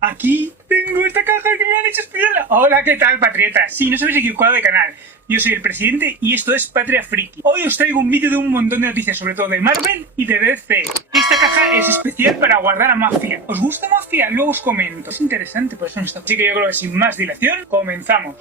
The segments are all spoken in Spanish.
Aquí tengo esta caja que me han hecho especial. Hola, ¿qué tal, patriotas? Sí, no os habéis equivocado de canal. Yo soy el presidente y esto es Patria Friki. Hoy os traigo un vídeo de un montón de noticias, sobre todo de Marvel y de DC. Esta caja es especial para guardar a Mafia. ¿Os gusta Mafia? Luego os comento. Es interesante, por eso no está. Así que yo creo que sin más dilación, comenzamos.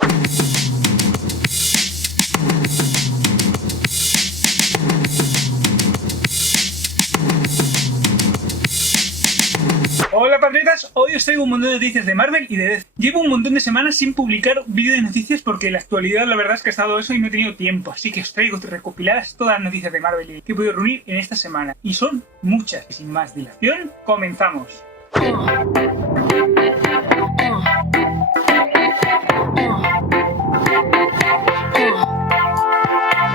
Hola patriotas, hoy os traigo un montón de noticias de Marvel y de DC. Llevo un montón de semanas sin publicar vídeo de noticias porque en la actualidad la verdad es que ha estado eso y no he tenido tiempo. Así que os traigo recopiladas todas las noticias de Marvel que he podido reunir en esta semana. Y son muchas. Y sin más dilación, comenzamos.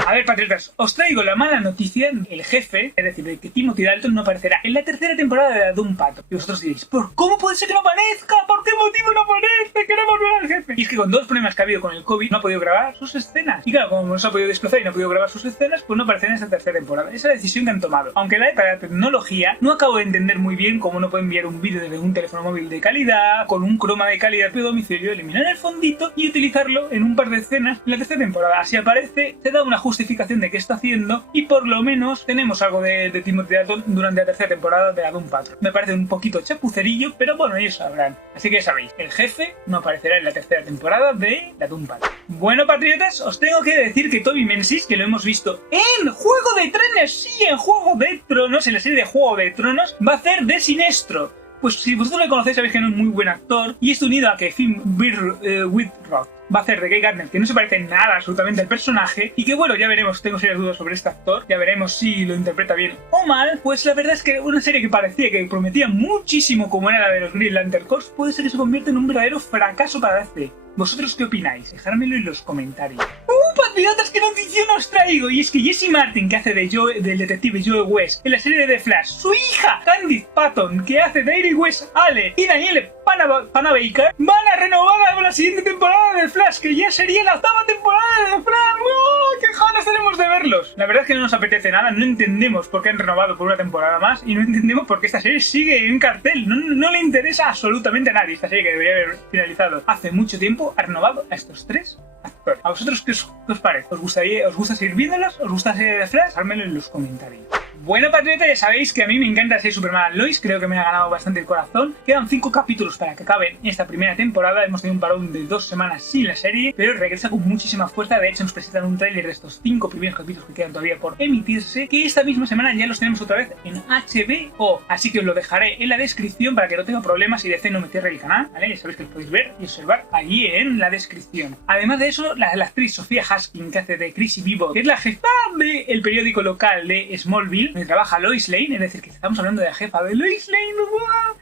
A ver, patriotas, os traigo la mala noticia. El jefe, es decir, de que Timothy Dalton no aparecerá en la tercera temporada de Doom Patrol. Y vosotros diréis, ¿por cómo puede ser que no aparezca? ¿Por qué motivo no aparece? Queremos ver al jefe. Y es que con dos problemas que ha habido con el COVID no ha podido grabar sus escenas. Y claro, como no se ha podido desplazar y no ha podido grabar sus escenas, pues no aparecerá en esta tercera temporada. Esa es la decisión que han tomado. Aunque para la tecnología no acabo de entender muy bien cómo no puede enviar un vídeo desde un teléfono móvil de calidad, con un croma de calidad de domicilio, eliminar el fondito y utilizarlo en un par de escenas en la tercera temporada. Así aparece, te da una justificación de qué está haciendo y por lo menos tenemos algo de Timothy Dalton durante la tercera temporada de Doom Patrol. Me parece un poquito chapucerillo, pero bueno, ellos sabrán. Así que ya sabéis, el jefe no aparecerá en la tercera temporada de Doom Patrol. Bueno, patriotas, os tengo que decir que Toby Menzies, que lo hemos visto en Juego de Tronos, sí, en Juego de Tronos, en la serie de Juego de Tronos, va a hacer de Sinestro. Pues si vosotros le conocéis sabéis que no es muy buen actor y esto unido a que Finn Wittrock va a hacer de Guy Gardner, que no se parece en nada absolutamente al personaje, y que bueno, ya veremos, tengo serias dudas sobre este actor, ya veremos si lo interpreta bien o mal. Pues la verdad es que una serie que parecía que prometía muchísimo como era la de los Green Lantern Corps, puede ser que se convierta en un verdadero fracaso para DC. ¿Vosotros qué opináis? Dejármelo en los comentarios. Patriotas, ¿qué noticia os traigo? Y es que Jesse Martin, que hace del detective Joe West en la serie de The Flash, su hija Candice Patton, que hace de Iris West Ale, y Danielle Panabaker, van a renovar la siguiente temporada de The Flash, que ya sería la octava temporada de The Flash. ¡Oh, qué ganas tenemos de verlos! La verdad es que no nos apetece nada, no entendemos por qué han renovado por una temporada más y no entendemos por qué esta serie sigue en cartel. No le interesa absolutamente a nadie esta serie, que debería haber finalizado hace mucho tiempo. Ha renovado a estos tres actores. ¿A vosotros qué os parece? ¿Os gusta seguir viéndolas? ¿Os gusta seguir de Flash? Dármelo en los comentarios. Bueno, patriota, ya sabéis que a mí me encanta ser Superman Lois, creo que me ha ganado bastante el corazón. Quedan 5 capítulos para que acaben esta primera temporada, hemos tenido un parón de 2 semanas sin la serie, pero regresa con muchísima fuerza. De hecho nos presentan un tráiler de estos 5 primeros capítulos que quedan todavía por emitirse, que esta misma semana ya los tenemos otra vez en HBO, así que os lo dejaré en la descripción para que no tenga problemas y DC no me cierre el canal, ¿vale? Ya sabéis que lo podéis ver y observar allí en la descripción. Además de eso, la actriz Sofía Haskin, que hace de Chrissy Vivo, que es la jefa del periódico local de Smallville, donde trabaja Lois Lane, es decir, que estamos hablando de la jefa de Lois Lane,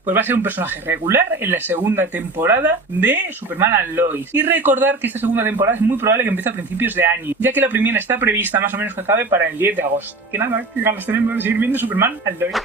pues va a ser un personaje regular en la segunda temporada de Superman and Lois. Y recordar que esta segunda temporada es muy probable que empiece a principios de año, ya que la primera está prevista más o menos que acabe para el 10 de agosto. Que nada, que ganas tenemos de seguir viendo Superman and Lois.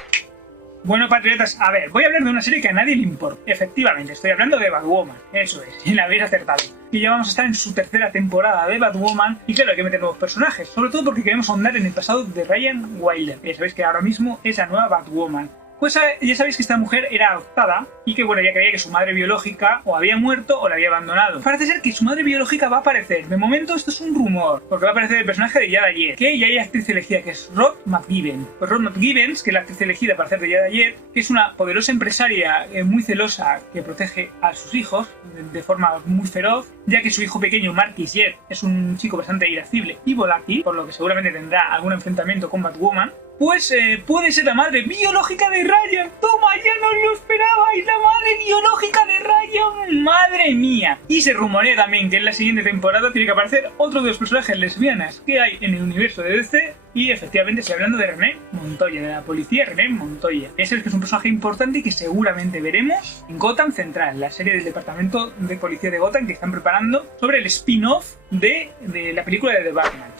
Bueno, patriotas, a ver, voy a hablar de una serie que a nadie le importa. Efectivamente, estoy hablando de Batwoman, eso es, y la habéis acertado. Y ya vamos a estar en su tercera temporada de Batwoman, y claro, hay que meter nuevos personajes, sobre todo porque queremos ahondar en el pasado de Ryan Wilder. Ya sabéis que ahora mismo es la nueva Batwoman. Pues ya sabéis que esta mujer era adoptada y que bueno, ya creía que su madre biológica o había muerto o la había abandonado. Parece ser que su madre biológica va a aparecer. De momento esto es un rumor, porque va a aparecer el personaje de Yada Jet, que ya hay actriz elegida, que es Rod McGiven. Pues Rod McGiven, que es la actriz elegida para hacer de Yada Jet, que es una poderosa empresaria muy celosa que protege a sus hijos de forma muy feroz, ya que su hijo pequeño, Marquis Jet, es un chico bastante irascible y volátil, por lo que seguramente tendrá algún enfrentamiento con Batwoman. Pues puede ser la madre biológica de Ryan. ¡Toma, ya no lo esperabais! ¡La madre biológica de Ryan! ¡Madre mía! Y se rumorea también que en la siguiente temporada tiene que aparecer otro de los personajes lesbianas que hay en el universo de DC. Y efectivamente estoy hablando de Renee Montoya, de la policía Renee Montoya. Ese es que es un personaje importante y que seguramente veremos en Gotham Central, la serie del departamento de policía de Gotham que están preparando sobre el spin-off de la película de The Batman.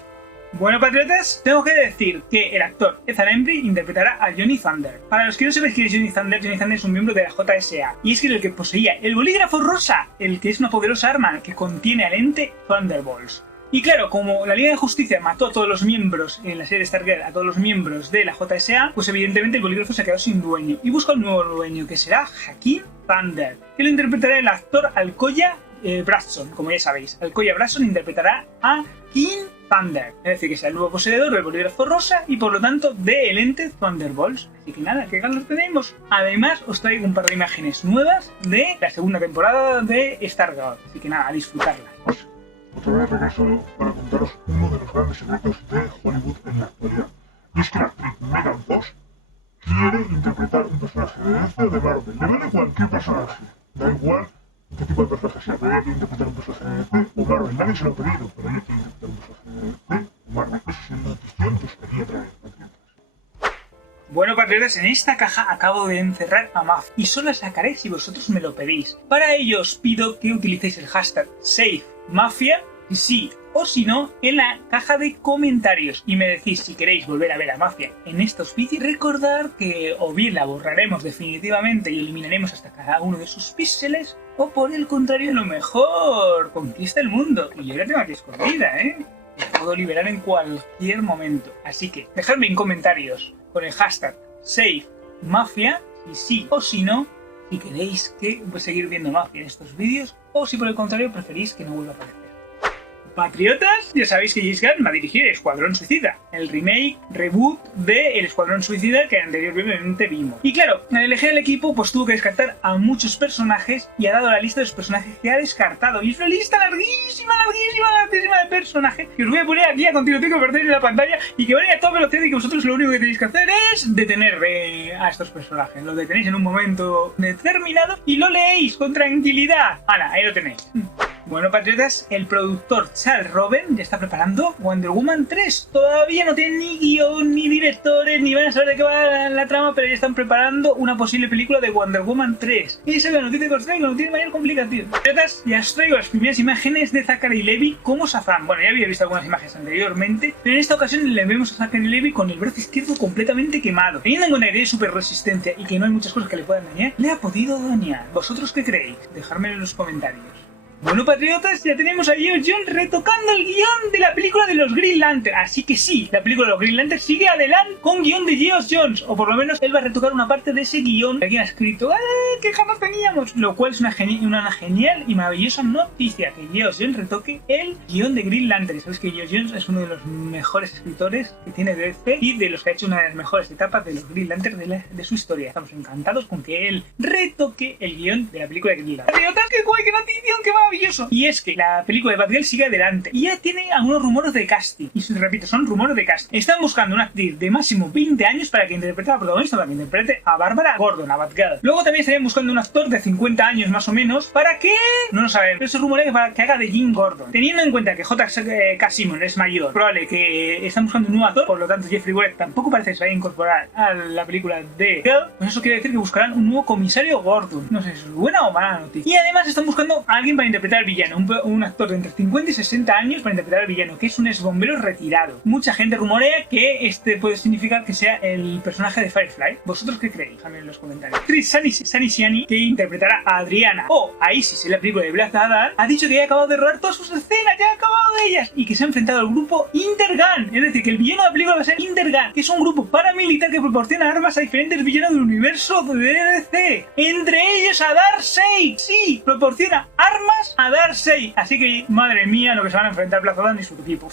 Bueno, patriotas, tengo que decir que el actor Ethan Embry interpretará a Johnny Thunder. Para los que no sabéis quién es Johnny Thunder es un miembro de la JSA. Y es que el que poseía el bolígrafo rosa, el que es una poderosa arma que contiene al ente Thunderbolts. Y claro, como la Liga de Justicia mató a todos los miembros en la serie de Stargirl, a todos los miembros de la JSA, pues evidentemente el bolígrafo se ha quedado sin dueño. Y busca un nuevo dueño, que será Hakeem Thunder, que lo interpretará el actor Alcoya Bradson. Como ya sabéis, Alcoya Bradson interpretará a King Thunder, es decir, que sea el nuevo poseedor del bolígrafo rosa y por lo tanto del ente Thunderbolts. Así que nada, ¿qué ganas tenemos? Además, os traigo un par de imágenes nuevas de la segunda temporada de Stargirl. Así que nada, a disfrutarlas. Otra vez regreso para contaros uno de los grandes secretos de Hollywood en la actualidad. Y es que la actriz Megan Fox quiere interpretar un personaje de DC o de Marvel. Le vale cualquier personaje. Da igual qué tipo de personaje sea, pero ella quiere interpretar un personaje de DC o Marvel. Nadie se lo ha pedido, pero ella quiere interpretar un personaje de DC o Marvel. Esa es una notición que os quería traer. Bueno, patriotas, en esta caja acabo de encerrar a Maf y solo la sacaré si vosotros me lo pedís. Para ello os pido que utilicéis el hashtag SafeMafia, si sí o si no, en la caja de comentarios y me decís si queréis volver a ver a Mafia en estos vídeos. Recordad que o bien la borraremos definitivamente y eliminaremos hasta cada uno de sus píxeles, o por el contrario, a lo mejor conquista el mundo y yo la tengo aquí escondida, la puedo liberar en cualquier momento. Así que dejadme en comentarios con el hashtag SafeMafia, si sí o si no, si queréis que seguir viendo Mafia en estos vídeos, o si por el contrario preferís que no vuelva a aparecer. Patriotas, ya sabéis que James Gunn va a dirigir El Escuadrón Suicida, el remake, reboot de El Escuadrón Suicida que anteriormente vimos. Y claro, al elegir el equipo pues tuvo que descartar a muchos personajes y ha dado la lista de los personajes que ha descartado. Y es una lista larguísima de personajes que os voy a poner aquí a continuación que aparecéis en la pantalla y que van a ir a toda velocidad y que vosotros lo único que tenéis que hacer es detener a estos personajes. Lo detenéis en un momento determinado y lo leéis con tranquilidad. ¡Hala! Ahí lo tenéis. Bueno, patriotas, el productor Charles Roven ya está preparando Wonder Woman 3. Todavía no tienen ni guión, ni directores, ni van a saber de qué va la trama, pero ya están preparando una posible película de Wonder Woman 3. Y esa es la noticia que os traigo, no tiene mayor complicación. Patriotas, ya os traigo las primeras imágenes de Zachary Levi como Shazam. Bueno, ya había visto algunas imágenes anteriormente, pero en esta ocasión le vemos a Zachary Levi con el brazo izquierdo completamente quemado. Teniendo en cuenta que tiene super resistencia y que no hay muchas cosas que le puedan dañar, le ha podido dañar. ¿Vosotros qué creéis? Dejadmelo en los comentarios. Bueno, patriotas, ya tenemos a Geoff Johns retocando el guión de la película de los Green Lantern. Así que sí, la película de los Green Lantern sigue adelante con guión de Geoff Johns. O por lo menos él va a retocar una parte de ese guión que alguien ha escrito. ¡Qué jamás teníamos! Lo cual es una genial y maravillosa noticia, que Geoff Johns retoque el guión de Green Lantern. Sabes que Geoff Johns es uno de los mejores escritores que tiene DC y de los que ha hecho una de las mejores etapas de los Green Lantern de su historia. Estamos encantados con que él retoque el guión de la película de Green Lantern. Patriotas, qué guay, qué noticia, qué maravilloso. Y es que la película de Batgirl sigue adelante y ya tiene algunos rumores de casting. Y repito, son rumores de casting. Están buscando una actriz de máximo 20 años para que interprete a la protagonista, para que interprete a Bárbara Gordon, a Batgirl. Luego también estarían buscando un actor de 50 años más o menos para que, no lo sabemos, pero se rumorea que para que haga de Jim Gordon. Teniendo en cuenta que J.K. Simmons es mayor, probable que están buscando un nuevo actor, por lo tanto Jeffrey Wright tampoco parece que se vaya a incorporar a la película de Girl, pues eso quiere decir que buscarán un nuevo comisario Gordon. No sé si es buena o mala noticia. Y además están buscando a alguien para interpretar al villano, un actor de entre 50 y 60 años para interpretar al villano, que es un exbombero retirado. Mucha gente rumorea que este puede significar que sea el personaje de Firefly. ¿Vosotros qué creéis? Dejadme en los comentarios. Actriz Sunny Siani, que interpretará a Adriana o a Isis en la película de Black Adam, ha dicho que ya ha acabado de rodar todas sus escenas, ya ha acabado de ellas, y que se ha enfrentado al grupo Intergun. Es decir, que el villano de la película va a ser Intergun, que es un grupo paramilitar que proporciona armas a diferentes villanos del universo de DC. Entre ellos a Darkseid. Sí, proporciona armas a Darkseid. Así que, madre mía, lo que se van a enfrentar Black Adam y su equipo.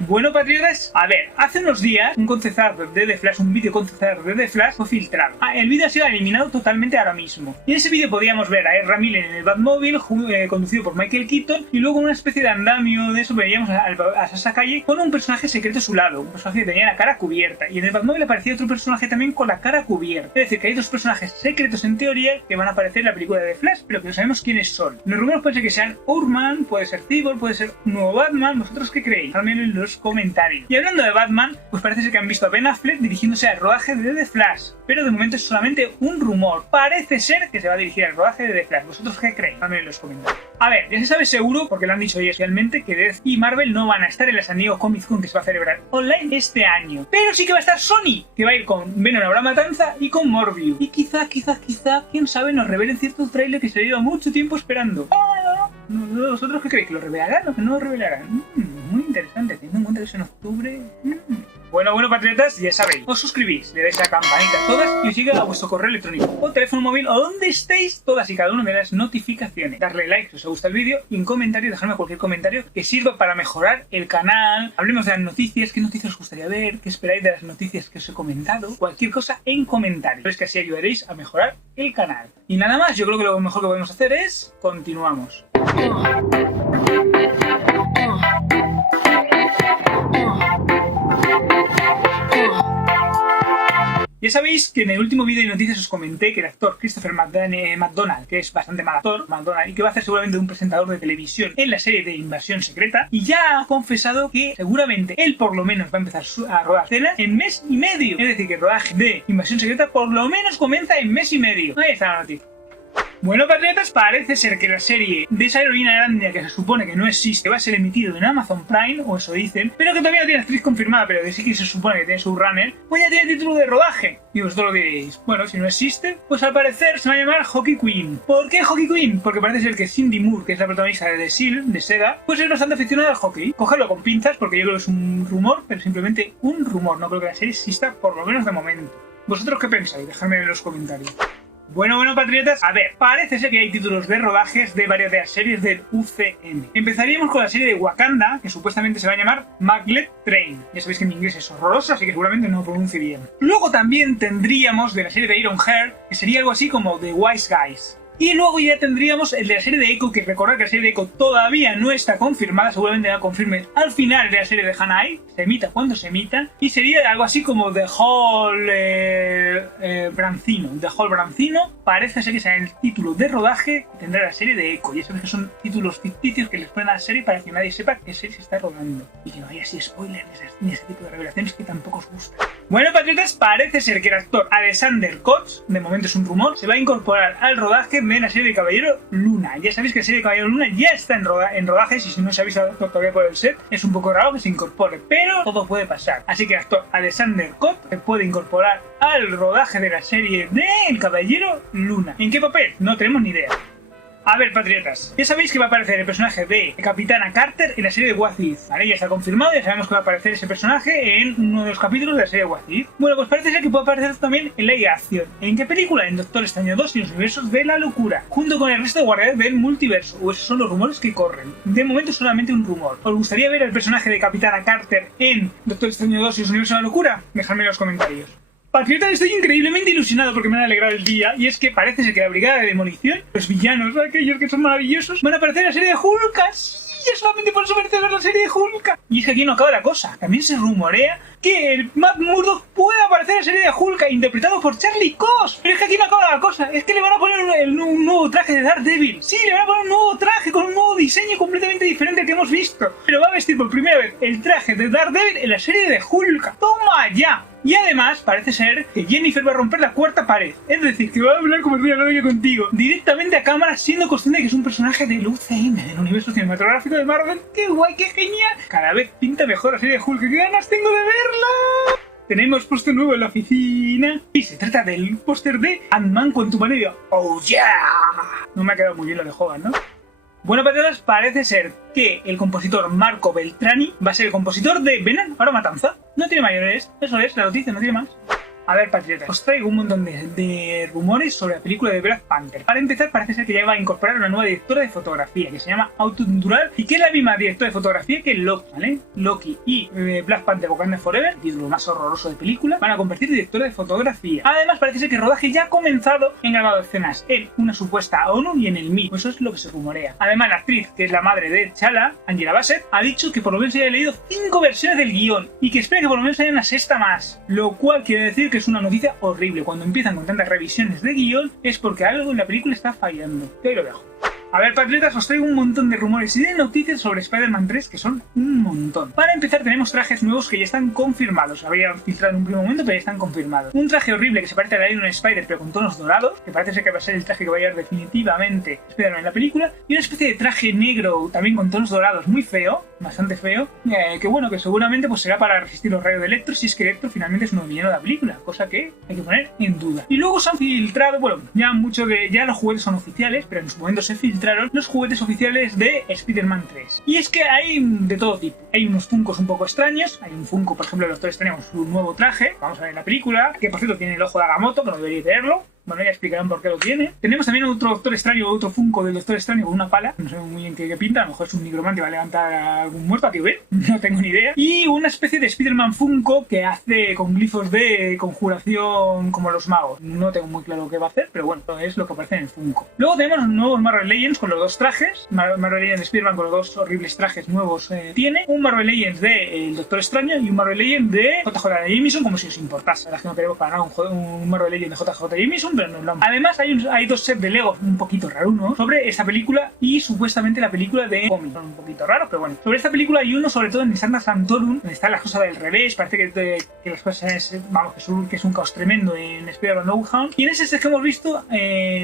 Bueno, patriotas, a ver, hace unos días un concept art de The Flash, un vídeo concept art de The Flash fue filtrado. El vídeo ha sido eliminado totalmente ahora mismo. Y en ese vídeo podíamos ver a Ezra Miller en el Batmobile, conducido por Michael Keaton, y luego una especie de andamio de eso veíamos a Sasha Calle con un personaje secreto a su lado, un personaje que tenía la cara cubierta. Y en el Batmobile aparecía otro personaje también con la cara cubierta. Es decir, que hay dos personajes secretos en teoría que van a aparecer en la película de The Flash, pero que no sabemos quiénes son. Los rumores pueden ser que sean Urman, puede ser Cyborg, puede ser un nuevo Batman. ¿Vosotros qué creéis? También en los comentarios. Y hablando de Batman, pues parece ser que han visto a Ben Affleck dirigiéndose al rodaje de The Flash, pero de momento es solamente un rumor. Parece ser que se va a dirigir al rodaje de The Flash. ¿Vosotros qué creéis? También en los comentarios. A ver, ya se sabe seguro, porque lo han dicho ellos realmente, que DC y Marvel no van a estar en la San Diego Comic Con que se va a celebrar online este año. Pero sí que va a estar Sony, que va a ir con Venom Habrá Matanza y con Morbius. Y quizá, quién sabe, nos revelen cierto trailer que se lleva mucho tiempo esperando. ¿Vosotros qué creéis? ¿Que lo revelarán o que no lo revelarán? Muy interesante, teniendo en cuenta que es en octubre. Bueno, patriotas, ya sabéis, os suscribís, le dais a la campanita a todas y os llega a vuestro correo electrónico o teléfono móvil o donde estéis todas y cada una de las notificaciones. Darle like si os gusta el vídeo y en comentarios dejadme cualquier comentario que sirva para mejorar el canal. Hablemos de las noticias, qué noticias os gustaría ver, qué esperáis de las noticias que os he comentado, cualquier cosa en comentarios. Es que así ayudaréis a mejorar el canal. Y nada más, yo creo que lo mejor que podemos hacer es continuamos. Ya sabéis que en el último vídeo de noticias os comenté que el actor Christopher McDonald, que es bastante mal actor, y que va a hacer seguramente un presentador de televisión en la serie de Invasión Secreta, y ya ha confesado que seguramente él por lo menos va a empezar a rodar escenas en mes y medio. Es decir, que el rodaje de Invasión Secreta por lo menos comienza en mes y medio. Ahí está la noticia. Bueno, patriotas, parece ser que la serie de esa heroína grande que se supone que no existe va a ser emitido en Amazon Prime, o eso dicen, pero que todavía no tiene actriz confirmada, pero que sí que se supone que tiene su runner, pues ya tiene título de rodaje. Y vosotros lo diréis, bueno, si no existe, pues al parecer se va a llamar Hockey Queen. ¿Por qué Hockey Queen? Porque parece ser que Cindy Moore, que es la protagonista de The Shield, de Sega, pues es bastante aficionada al hockey. Cogerlo con pinzas, porque yo creo que es un rumor, pero simplemente un rumor. No creo que la serie exista, por lo menos de momento. ¿Vosotros qué pensáis? Dejadme en los comentarios. Bueno, patriotas, a ver, parece ser que hay títulos de rodajes de varias de las series del UCM. Empezaríamos con la serie de Wakanda, que supuestamente se va a llamar Maglet Train. Ya sabéis que mi inglés es horroroso, así que seguramente no lo pronuncie bien. Luego también tendríamos de la serie de Ironheart, que sería algo así como The Wise Guys. Y luego ya tendríamos el de la serie de Echo, que recordad que la serie de Echo todavía no está confirmada, seguramente la confirmen al final de la serie de Hanai, se emita cuando se emita, y sería algo así como The Hall Brancino. The Hall Brancino parece ser que será el título de rodaje que tendrá la serie de Echo. Ya sabéis que son títulos ficticios que les ponen a la serie para que nadie sepa qué serie se está rodando. Y que no haya así spoilers ni ese tipo de revelaciones que tampoco os gustan. Bueno, patriotas, parece ser que el actor Alexander Cox, de momento es un rumor, se va a incorporar al rodaje de la serie de Caballero Luna. Ya sabéis que la serie de Caballero Luna ya está en rodajes y si no se habéis visto todavía por el set, es un poco raro que se incorpore, pero todo puede pasar. Así que el actor Alexander Cox se puede incorporar al rodaje de la serie de El Caballero Luna. ¿En qué papel? No tenemos ni idea. A ver, patriotas, ya sabéis que va a aparecer el personaje de Capitana Carter en la serie de What If, ¿vale? Ya está confirmado, ya sabemos que va a aparecer ese personaje en uno de los capítulos de la serie de What If. Bueno, pues parece ser que puede aparecer también en live action. ¿En qué película? En Doctor Extraño 2 y los universos de la locura, junto con el resto de guardianes del multiverso, o esos son los rumores que corren. De momento solamente un rumor. ¿Os gustaría ver el personaje de Capitana Carter en Doctor Extraño 2 y los universos de la locura? Dejadme en los comentarios. Patriotas, estoy increíblemente ilusionado porque me han alegrado el día, y es que parece ser que la Brigada de Demolición, los villanos, aquellos que son maravillosos, van a aparecer en la serie de Hulk. Y solamente por eso merece ver la serie de Hulk. Y es que aquí no acaba la cosa, también se rumorea que el Matt Murdock puede aparecer en la serie de Hulk interpretado por Charlie Cox. Pero es que aquí no acaba la cosa, es que le van a poner un nuevo traje de Daredevil. Sí, le van a poner un nuevo traje con un nuevo diseño completamente diferente al que hemos visto. Pero va a vestir por primera vez el traje de Daredevil en la serie de Hulk. ¡Toma ya! Y además, parece ser que Jennifer va a romper la cuarta pared. Es decir, que va a hablar como estoy hablando yo contigo, directamente a cámara, siendo consciente de que es un personaje del UCM, del universo cinematográfico de Marvel. ¡Qué guay, qué genial! Cada vez pinta mejor la serie de Hulk. ¡Qué ganas tengo de verla! Tenemos póster nuevo en la oficina. Y se trata del póster de Ant-Man Quantumania. ¡Oh, yeah! No me ha quedado muy bien lo de Hogan, ¿no? Bueno, patriotas, parece ser que el compositor Marco Beltrami va a ser el compositor de Venom, ahora Matanza. No tiene mayores, eso es la noticia, no tiene más. A ver, patriotas, os traigo un montón de rumores sobre la película de Black Panther. Para empezar, parece ser que ya va a incorporar una nueva directora de fotografía que se llama Autumn Dural y que es la misma directora de fotografía que Loki, ¿vale? Loki y Black Panther Wakanda Forever, el título más horroroso de película, van a convertir en directora de fotografía. Además, parece ser que el rodaje ya ha comenzado en grabado escenas en una supuesta ONU y en el MIT. Eso es lo que se rumorea. Además, la actriz, que es la madre de T'Challa, Angela Bassett, ha dicho que por lo menos haya leído 5 versiones del guión y que espera que por lo menos haya una sexta más. Lo cual quiere decir que es una noticia horrible. Cuando empiezan con tantas revisiones de guión es porque algo en la película está fallando. Ahí lo dejo. A ver, patriotas, os traigo un montón de rumores y de noticias sobre Spider-Man 3, que son un montón. Para empezar, tenemos trajes nuevos que ya están confirmados. Habían filtrado en un primer momento, pero ya están confirmados. Un traje horrible que se parece al Iron Spider, pero con tonos dorados, que parece ser que va a ser el traje que va a llevar definitivamente Spider-Man en la película. Y una especie de traje negro, también con tonos dorados, muy feo, bastante feo, que bueno, que seguramente pues será para resistir los rayos de Electro, si es que Electro finalmente es un nuevo villano de la película, cosa que hay que poner en duda. Y luego se han filtrado, bueno, ya los juguetes son oficiales, pero en su momento se filtraron filtraron los juguetes oficiales de Spider-Man 3. Y es que hay de todo tipo. Hay unos Funkos un poco extraños. Hay un Funko, por ejemplo, de Doctor Extraño con su nuevo traje. Vamos a ver en la película. Que por cierto tiene el ojo de Agamotto, que no debería tenerlo. Bueno, ya explicarán por qué lo tiene. Tenemos también otro Doctor Extraño, otro Funko del Doctor Extraño con una pala. No sé muy bien qué pinta. A lo mejor es un nigromante y va a levantar a algún muerto, a tío Ben. No tengo ni idea. Y una especie de Spider-Man Funko que hace con glifos de conjuración como los magos. No tengo muy claro qué va a hacer, pero bueno, es lo que aparece en el Funko. Luego tenemos los nuevos Marvel Legends con los dos trajes. Marvel Legends de Spider-Man con los dos horribles trajes nuevos tiene. Un Marvel Legends de el Doctor Extraño y un Marvel Legends de JJ Jameson, como si os importase. La verdad es que no queremos para nada un Marvel Legends de JJ Jameson, pero no lo. Además hay dos sets de Lego un poquito raros, ¿no? Sobre esta película y supuestamente la película de cómic. Son un poquito raros, pero bueno. Sobre esta película hay uno sobre todo en Santa Santorum, donde están las cosas del revés. Parece que las cosas que es un caos tremendo en Spider-Man No Way Home. Y en ese set que hemos visto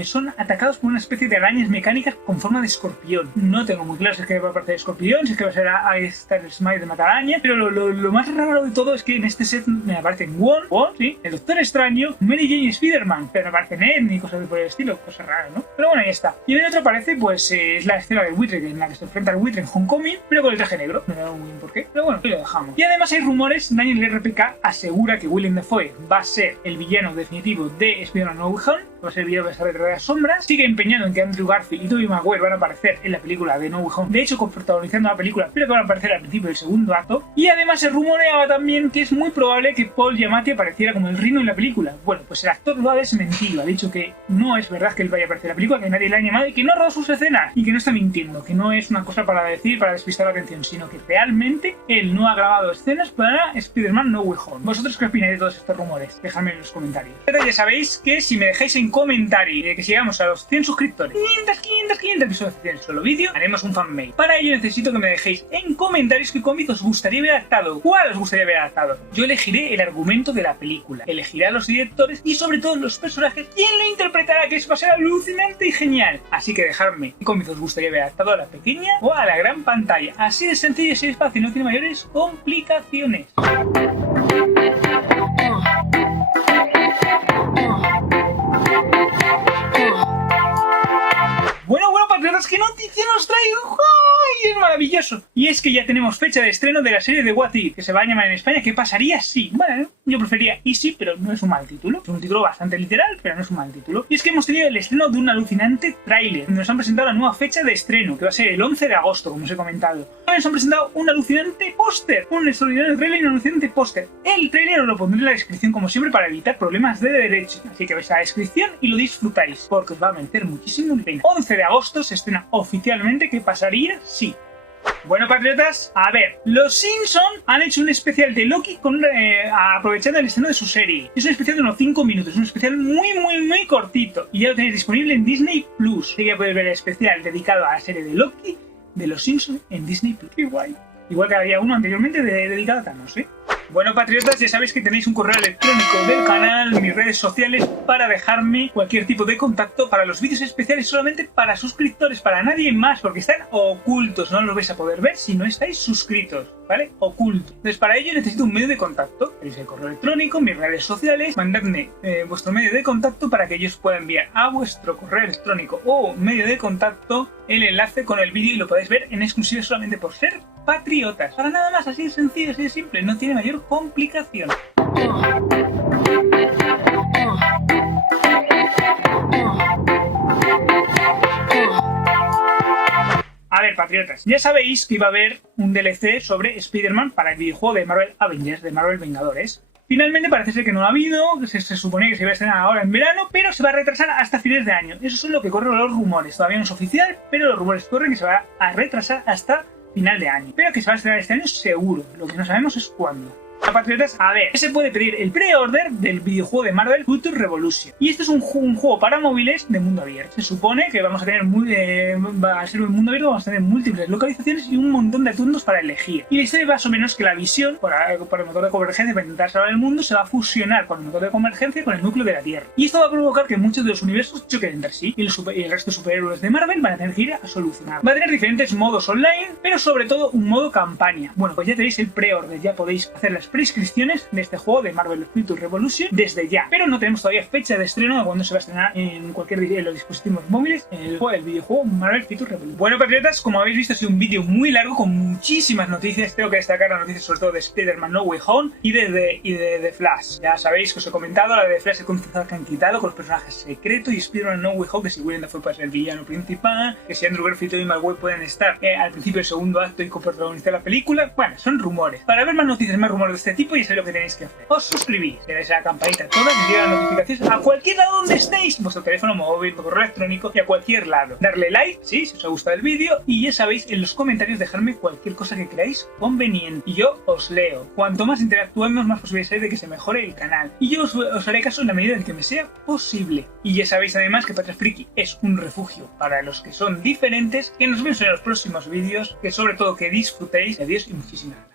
son atacados por una especie de arañas mecánicas con forma de escorpión. No tengo muy claro si es que va a aparecer escorpión, si es que va a ser Star Smile de matar arañas, pero lo más raro de todo es que en este set me aparecen Wong, ¿sí? El Doctor Extraño, Mary Jane y Spider-Man, pero no aparecen Ed ni cosas por el estilo, cosas raras, ¿no? Pero bueno, ahí está. Y en el otro aparece, pues, es la escena del buitre en la que se enfrenta al buitre en Homecoming, pero con el traje negro. No sé muy bien por qué, pero bueno, ahí lo dejamos. Y además hay rumores, Daniel RPK asegura que Willem Dafoe va a ser el villano definitivo de Spider-Man No Way Home, va a ser el villano de las sombras, sigue empeñado en que Andrew Garfield y Tobey Maguire van a aparecer en la película de No Way Home, de hecho protagonizando la película, pero que van a aparecer al principio del segundo acto. Y además se rumoreaba también que es muy probable que Paul Giamatti apareciera como el Rhino en la película. Bueno, pues el actor lo ha desmentido, ha dicho que no es verdad que él vaya a aparecer en la película, que nadie le ha llamado y que no ha rodado sus escenas y que no está mintiendo, que no es una cosa para decir, para despistar la atención, sino que realmente él no ha grabado escenas para Spider-Man No Way Home. ¿Vosotros qué opináis de todos estos rumores? Dejadme en los comentarios. Pero ya sabéis que si me dejáis en comentario que si llegamos a los 100 suscriptores, 500 episodios de solo vídeo, haremos un fanmade. Para ello necesito que me dejéis en comentarios qué cómic os gustaría ver adaptado. ¿Cuál os gustaría ver adaptado? Yo elegiré el argumento de la película, elegiré a los directores y sobre todo los personajes, quién lo interpretará, que eso va a ser alucinante y genial. Así que dejadme qué cómic os gustaría ver adaptado a la pequeña o a la gran pantalla. Así de sencillo y así de fácil, no tiene mayores complicaciones. Bueno, patriotas, ¿qué noticia nos traigo? ¡Ay, es maravilloso! Y es que ya tenemos fecha de estreno de la serie de What If, que se va a llamar en España ¿Qué pasaría si? Bueno, yo prefería Easy, pero no es un mal título. Es un título bastante literal, pero no es un mal título. Y es que hemos tenido el estreno de un alucinante tráiler, donde nos han presentado la nueva fecha de estreno, que va a ser el 11 de agosto, como os he comentado. También nos han presentado un alucinante póster, un extraordinario tráiler y un alucinante póster. El tráiler os lo pondré en la descripción, como siempre, para evitar problemas de derecho. Así que vais a la descripción y lo disfrutáis, porque os va a merecer muchísimo la pena. 11 de agosto se estrena oficialmente ¿Qué pasaría si? Bueno, patriotas, a ver, los Simpson han hecho un especial de Loki aprovechando el estreno de su serie. Es un especial de unos 5 minutos, un especial muy cortito. Y ya lo tenéis disponible en Disney Plus. Así que ya podéis ver el especial dedicado a la serie de Loki de los Simpson en Disney Plus. ¡Qué guay! Igual que había uno anteriormente dedicado a Thanos, ¿eh? Bueno, patriotas, ya sabéis que tenéis un correo electrónico del canal, mis redes sociales, para dejarme cualquier tipo de contacto para los vídeos especiales solamente para suscriptores, para nadie más, porque están ocultos, no los vais a poder ver si no estáis suscritos, ¿vale? Ocultos. Entonces, para ello necesito un medio de contacto. Tenéis el correo electrónico, mis redes sociales, mandadme vuestro medio de contacto para que yo os pueda enviar a vuestro correo electrónico o medio de contacto el enlace con el vídeo y lo podéis ver en exclusiva solamente por ser patriotas. Para nada más, así de sencillo, así de simple, no tiene mayor complicación. A ver, patriotas, ya sabéis que iba a haber un DLC sobre Spider-Man para el videojuego de Marvel Avengers, de Marvel Vengadores. Finalmente parece ser que no ha habido, se suponía que se iba a estrenar ahora en verano, pero se va a retrasar hasta fines de año. Eso es lo que corren los rumores. Todavía no es oficial, pero los rumores corren que se va a retrasar hasta final de año. Pero que se va a estrenar este año seguro. Lo que no sabemos es cuándo. Patriotas, a ver, se puede pedir el pre-order del videojuego de Marvel Future Revolution. Y este es un juego para móviles de mundo abierto. Se supone que vamos a tener va a ser un mundo abierto, vamos a tener múltiples localizaciones y un montón de atuendos para elegir. Y la historia más o menos que la visión, por el motor de convergencia para intentar salvar el mundo, se va a fusionar con el motor de convergencia con el núcleo de la Tierra. Y esto va a provocar que muchos de los universos choquen entre sí. Y el resto de superhéroes de Marvel van a tener que ir a solucionar. Va a tener diferentes modos online, pero sobre todo un modo campaña. Bueno, pues ya tenéis el pre-order, ya podéis hacer las prescripciones de este juego de Marvel Future Revolution desde ya, pero no tenemos todavía fecha de estreno de cuando se va a estrenar en cualquier de los dispositivos móviles el videojuego Marvel Future Revolution. Bueno, patriotas, como habéis visto, ha sido un vídeo muy largo con muchísimas noticias. Tengo que destacar las noticias sobre todo de Spider-Man No Way Home y de The Flash. Ya sabéis que os he comentado, la de The Flash el concepto que han quitado con los personajes secretos, y Spider-Man No Way Home que si Willem Dafoe puede ser el villano principal, que si Andrew Garfield y Mark Wahlberg pueden estar al principio del segundo acto y coprotagonizar la película. Bueno, son rumores. Para ver más noticias, más rumores de este tipo, ya sabéis lo que tenéis que hacer. Os suscribís, le dais a la campanita todas, les llegan las notificaciones a cualquier lado donde estéis, vuestro teléfono móvil, por correo electrónico y a cualquier lado. Darle like, sí, si os ha gustado el vídeo, y ya sabéis, en los comentarios dejarme cualquier cosa que creáis conveniente y yo os leo. Cuanto más interactuemos, más posibilidades hay de que se mejore el canal, y yo os haré caso en la medida en que me sea posible. Y ya sabéis además que Patreon Friki es un refugio para los que son diferentes, que nos vemos en los próximos vídeos, que sobre todo que disfrutéis. Adiós y muchísimas gracias.